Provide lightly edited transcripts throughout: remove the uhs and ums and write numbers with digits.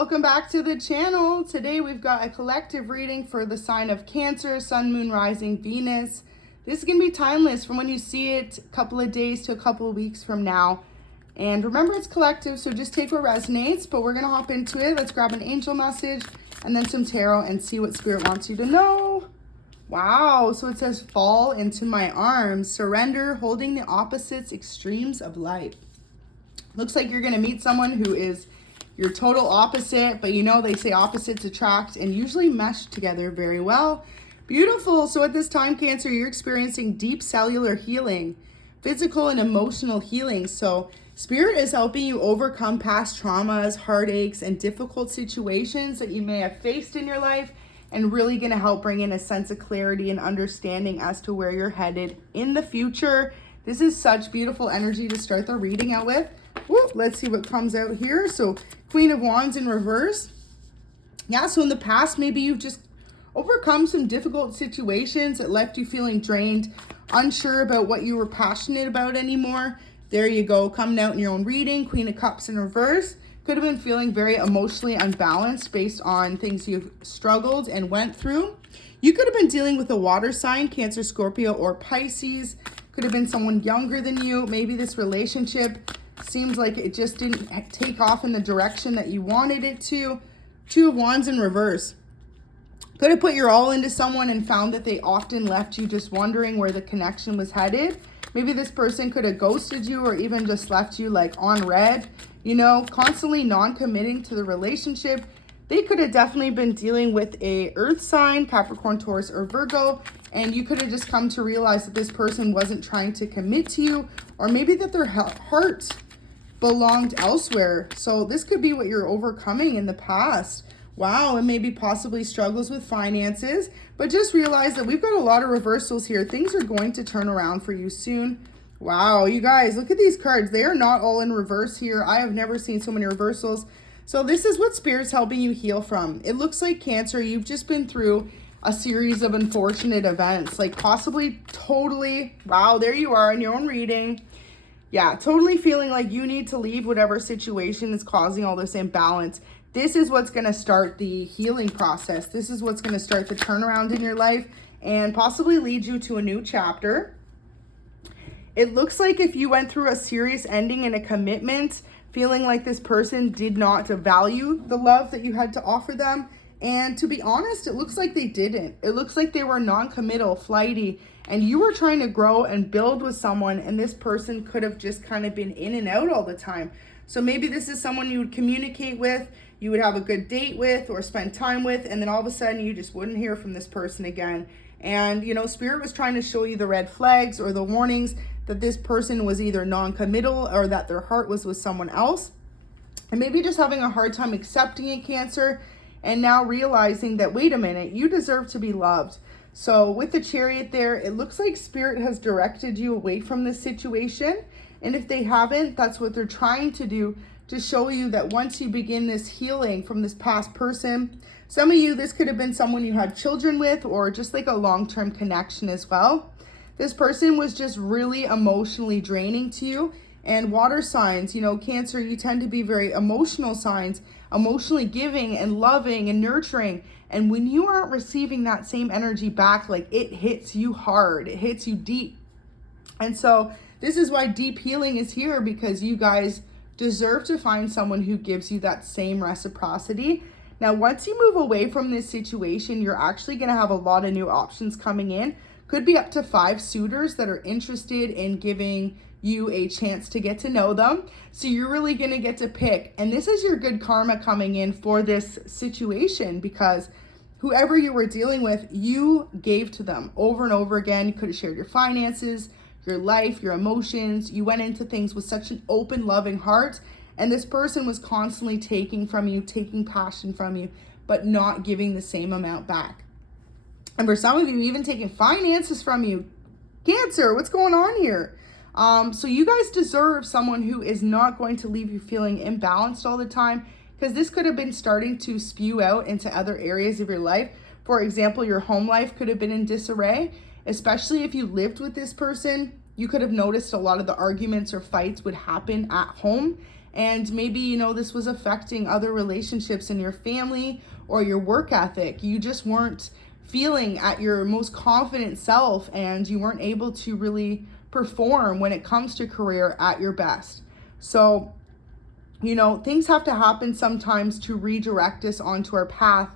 welcome back to the channel. Today we've got a collective reading for the sign of Cancer, Sun, Moon, Rising, Venus. This is going to be timeless from when you see it, a couple of days to a couple of weeks from now. And remember, it's collective, so just take what resonates, but we're going to hop into it. Let's grab an angel message and then some tarot and see what Spirit wants you to know. Wow, so it says, fall into my arms, surrender, holding the opposites, extremes of life. Looks like you're going to meet someone who is your total opposite, but you know, they say opposites attract and usually mesh together very well. Beautiful. So at this time, Cancer, you're experiencing deep cellular healing, physical and emotional healing. So Spirit is helping you overcome past traumas, heartaches, and difficult situations that you may have faced in your life, and really going to help bring in a sense of clarity and understanding as to where you're headed in the future. This is such beautiful energy to start the reading out with. Woo, let's see what comes out here. So Queen of Wands in reverse. Yeah, so in the past, maybe you've just overcome some difficult situations that left you feeling drained, unsure about what you were passionate about anymore. There you go, coming out in your own reading. Queen of Cups in reverse. Could have been feeling very emotionally unbalanced based on things you've struggled and went through. You could have been dealing with a water sign, Cancer, Scorpio, or Pisces. Could have been someone younger than you. Maybe this relationship seems like it just didn't take off in the direction that you wanted it to. Two of Wands in reverse. Could have put your all into someone and found that they often left you just wondering where the connection was headed. Maybe this person could have ghosted you or even just left you like on red, you know, constantly non-committing to the relationship. They could have definitely been dealing with a earth sign, Capricorn, Taurus, or Virgo, and you could have just come to realize that this person wasn't trying to commit to you, or maybe that their heart belonged elsewhere. So this could be what you're overcoming in the past. Wow, and maybe possibly struggles with finances, but just realize that we've got a lot of reversals here. Things are going to turn around for you soon. Wow, you guys, look at these cards. They are not all in reverse here. I have never seen so many reversals. So this is what Spirit's helping you heal from. It looks like, Cancer, you've just been through a series of unfortunate events, like possibly totally, wow, there you are in your own reading. Yeah, totally feeling like you need to leave whatever situation is causing all this imbalance. This is what's going to start the healing process. This is what's going to start the turnaround in your life and possibly lead you to a new chapter. It looks like if you went through a serious ending and a commitment, feeling like this person did not value the love that you had to offer them. And to be honest, it looks like they didn't. It looks like they were non-committal, flighty, and you were trying to grow and build with someone, and this person could have just kind of been in and out all the time. So maybe this is someone you would communicate with, you would have a good date with or spend time with, and then all of a sudden you just wouldn't hear from this person again. And, you know, Spirit was trying to show you the red flags or the warnings that this person was either non-committal or that their heart was with someone else. And maybe just having a hard time accepting it, Cancer, and now realizing that, wait a minute, you deserve to be loved. So with the Chariot there, it looks like Spirit has directed you away from this situation. And if they haven't, that's what they're trying to do, to show you that once you begin this healing from this past person, some of you, this could have been someone you had children with or just like a long-term connection as well. This person was just really emotionally draining to you. And water signs, you know, Cancer, you tend to be very emotional signs, emotionally giving and loving and nurturing. And when you aren't receiving that same energy back, like it hits you hard, it hits you deep. And so this is why deep healing is here, because you guys deserve to find someone who gives you that same reciprocity. Now, once you move away from this situation, you're actually going to have a lot of new options coming in. Could be up to 5 suitors that are interested in giving you a chance to get to know them. So you're really going to get to pick. And this is your good karma coming in for this situation, because whoever you were dealing with, you gave to them over and over again. You could have shared your finances, your life, your emotions. You went into things with such an open, loving heart. And this person was constantly taking from you, taking passion from you, but not giving the same amount back. And for some of you, even taking finances from you. Cancer, what's going on here? So you guys deserve someone who is not going to leave you feeling imbalanced all the time, because this could have been starting to spew out into other areas of your life. For example, your home life could have been in disarray, especially if you lived with this person. You could have noticed a lot of the arguments or fights would happen at home. And maybe, you know, this was affecting other relationships in your family or your work ethic. You just weren't feeling at your most confident self, and you weren't able to really perform when it comes to career at your best. So, you know, things have to happen sometimes to redirect us onto our path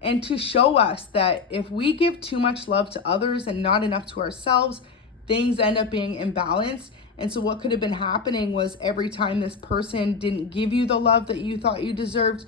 and to show us that if we give too much love to others and not enough to ourselves, things end up being imbalanced. And so what could have been happening was every time this person didn't give you the love that you thought you deserved,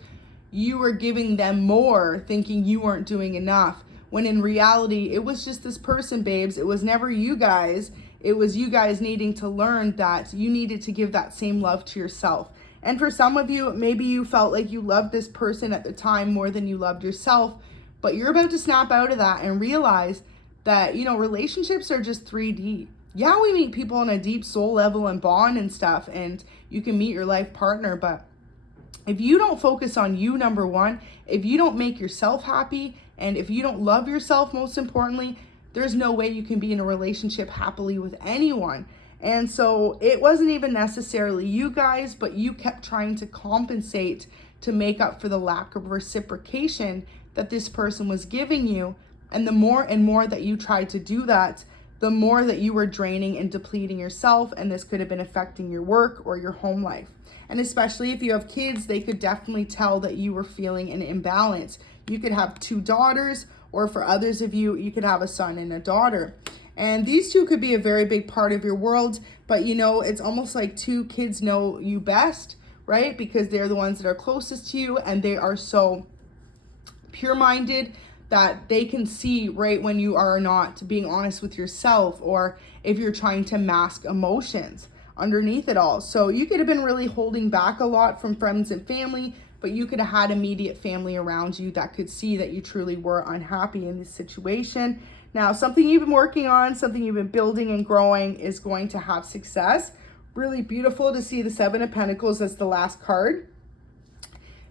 you were giving them more, thinking you weren't doing enough. When in reality, it was just this person, babes. It was never you guys. It was you guys needing to learn that you needed to give that same love to yourself. And for some of you, maybe you felt like you loved this person at the time more than you loved yourself, but you're about to snap out of that and realize that, you know, relationships are just 3D. Yeah, we meet people on a deep soul level and bond and stuff, and you can meet your life partner, but if you don't focus on you, number one, if you don't make yourself happy, and if you don't love yourself, most importantly, there's no way you can be in a relationship happily with anyone. And so it wasn't even necessarily you guys, but you kept trying to compensate to make up for the lack of reciprocation that this person was giving you. And the more and more that you tried to do that, the more that you were draining and depleting yourself, and this could have been affecting your work or your home life. And especially if you have kids, they could definitely tell that you were feeling an imbalance. You could have 2 daughters, or for others of you, you could have a son and a daughter. And these 2 could be a very big part of your world, but you know, it's almost like 2 kids know you best, right? Because they're the ones that are closest to you, and they are so pure-minded that they can see right when you are not being honest with yourself, or if you're trying to mask emotions underneath it all. So you could have been really holding back a lot from friends and family, but you could have had immediate family around you that could see that you truly were unhappy in this situation. Now, something you've been working on, something you've been building and growing is going to have success. Really beautiful to see the 7 of Pentacles as the last card.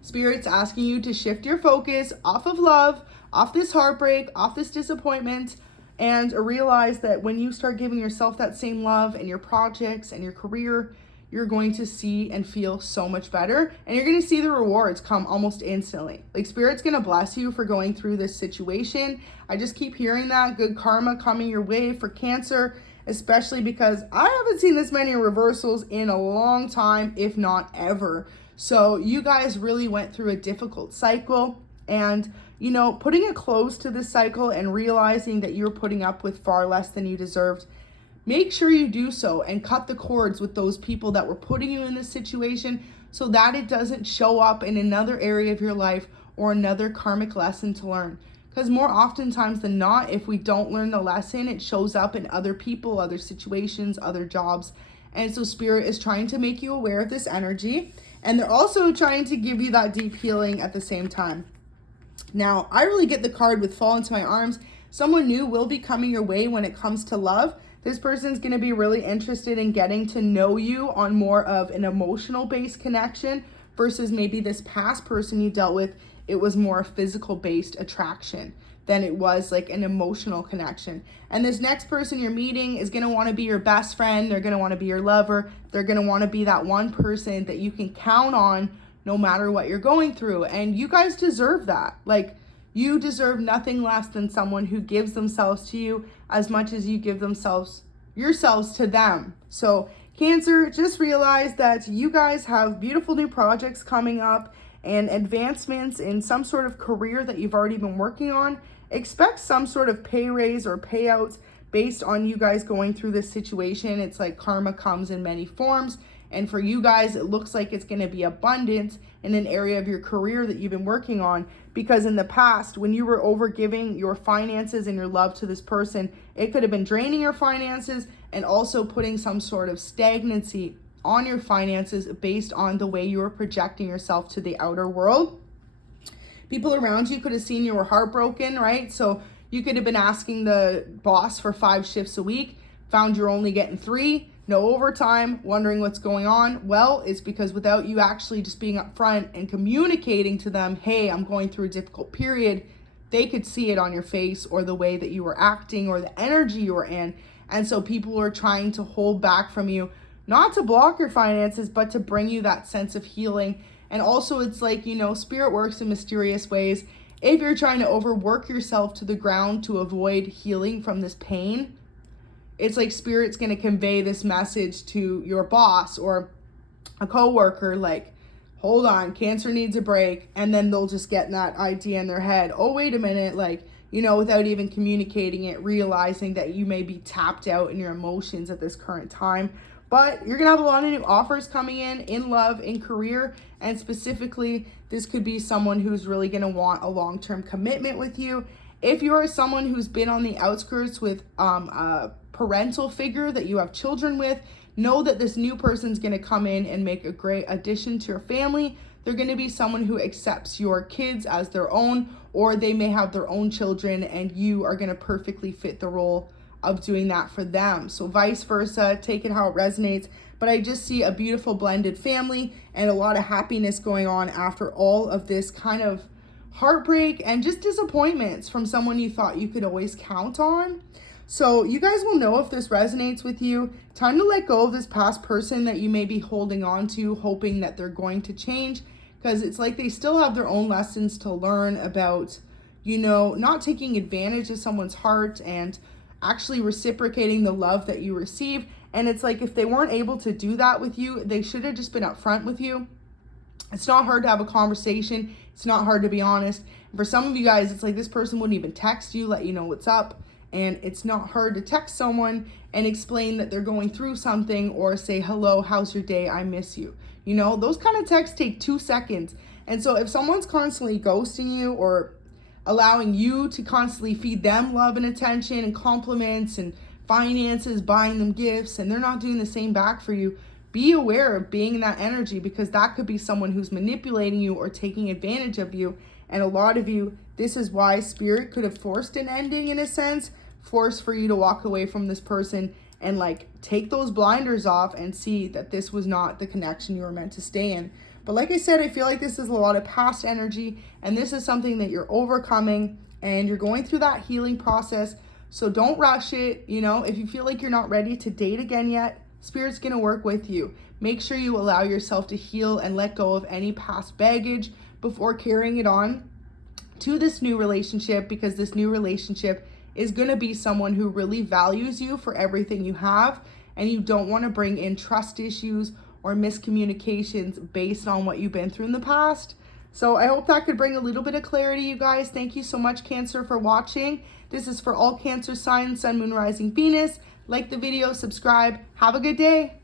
Spirit's asking you to shift your focus off of love, off this heartbreak, off this disappointment, and realize that when you start giving yourself that same love in your projects and your career, you're going to see and feel so much better, and you're going to see the rewards come almost instantly. Like, Spirit's going to bless you for going through this situation. I just keep hearing that good karma coming your way for Cancer, especially because I haven't seen this many reversals in a long time, if not ever. So you guys really went through a difficult cycle, and you know, putting a close to this cycle and realizing that you're putting up with far less than you deserved, make sure you do so and cut the cords with those people that were putting you in this situation so that it doesn't show up in another area of your life or another karmic lesson to learn. Because more oftentimes than not, if we don't learn the lesson, it shows up in other people, other situations, other jobs. And so Spirit is trying to make you aware of this energy, and they're also trying to give you that deep healing at the same time. Now, I really get the card with fall into my arms. Someone new will be coming your way when it comes to love. This person's going to be really interested in getting to know you on more of an emotional based connection versus maybe this past person you dealt with. It was more a physical based attraction than it was like an emotional connection. And this next person you're meeting is going to want to be your best friend. They're going to want to be your lover. They're going to want to be that one person that you can count on no matter what you're going through. And you guys deserve that. Like, you deserve nothing less than someone who gives themselves to you as much as you give yourselves to them. So Cancer, just realize that you guys have beautiful new projects coming up and advancements in some sort of career that you've already been working on. Expect some sort of pay raise or payouts based on you guys going through this situation. It's like karma comes in many forms. And for you guys, it looks like it's going to be abundant in an area of your career that you've been working on. Because in the past, when you were overgiving your finances and your love to this person, it could have been draining your finances and also putting some sort of stagnancy on your finances based on the way you were projecting yourself to the outer world. People around you could have seen you were heartbroken, right? So you could have been asking the boss for 5 shifts a week, found you're only getting 3. No overtime, wondering what's going on. Well, it's because without you actually just being upfront and communicating to them, hey, I'm going through a difficult period, they could see it on your face or the way that you were acting or the energy you were in. And so people are trying to hold back from you not to block your finances, but to bring you that sense of healing. And also it's like, you know, spirit works in mysterious ways. If you're trying to overwork yourself to the ground to avoid healing from this pain, it's like spirit's going to convey this message to your boss or a coworker, like, hold on, Cancer needs a break. And then they'll just get that idea in their head. Oh, wait a minute. Like, you know, without even communicating it, realizing that you may be tapped out in your emotions at this current time. But you're going to have a lot of new offers coming in love, in career, and specifically, this could be someone who's really going to want a long-term commitment with you. If you are someone who's been on the outskirts with a parental figure that you have children with, know that this new person's going to come in and make a great addition to your family. They're going to be someone who accepts your kids as their own, or they may have their own children and you are going to perfectly fit the role of doing that for them. So vice versa, take it how it resonates. But I just see a beautiful blended family and a lot of happiness going on after all of this kind of heartbreak and just disappointments from someone you thought you could always count on. So you guys will know if this resonates with you. Time to let go of this past person that you may be holding on to, hoping that they're going to change, because it's like they still have their own lessons to learn about, you know, not taking advantage of someone's heart and actually reciprocating the love that you receive. And it's like if they weren't able to do that with you, they should have just been upfront with you. It's not hard to have a conversation. It's not hard to be honest. And for some of you guys, it's like this person wouldn't even text you, let you know what's up. And it's not hard to text someone and explain that they're going through something, or say, hello, how's your day? I miss you. You know, those kind of texts take 2 seconds. And so if someone's constantly ghosting you or allowing you to constantly feed them love and attention and compliments and finances, buying them gifts, and they're not doing the same back for you, be aware of being in that energy, because that could be someone who's manipulating you or taking advantage of you. And a lot of you, this is why spirit could have forced an ending in a sense, forced for you to walk away from this person and like take those blinders off and see that this was not the connection you were meant to stay in. But like I said, I feel like this is a lot of past energy, and this is something that you're overcoming and you're going through that healing process. So don't rush it. You know, if you feel like you're not ready to date again yet, spirit's going to work with you. Make sure you allow yourself to heal and let go of any past baggage before carrying it on to this new relationship, because this new relationship is going to be someone who really values you for everything you have, and you don't want to bring in trust issues or miscommunications based on what you've been through in the past. So I hope that could bring a little bit of clarity, you guys. Thank you so much, Cancer, for watching. This is for all Cancer signs, Sun, Moon, Rising, Venus. Like the video, subscribe. Have a good day.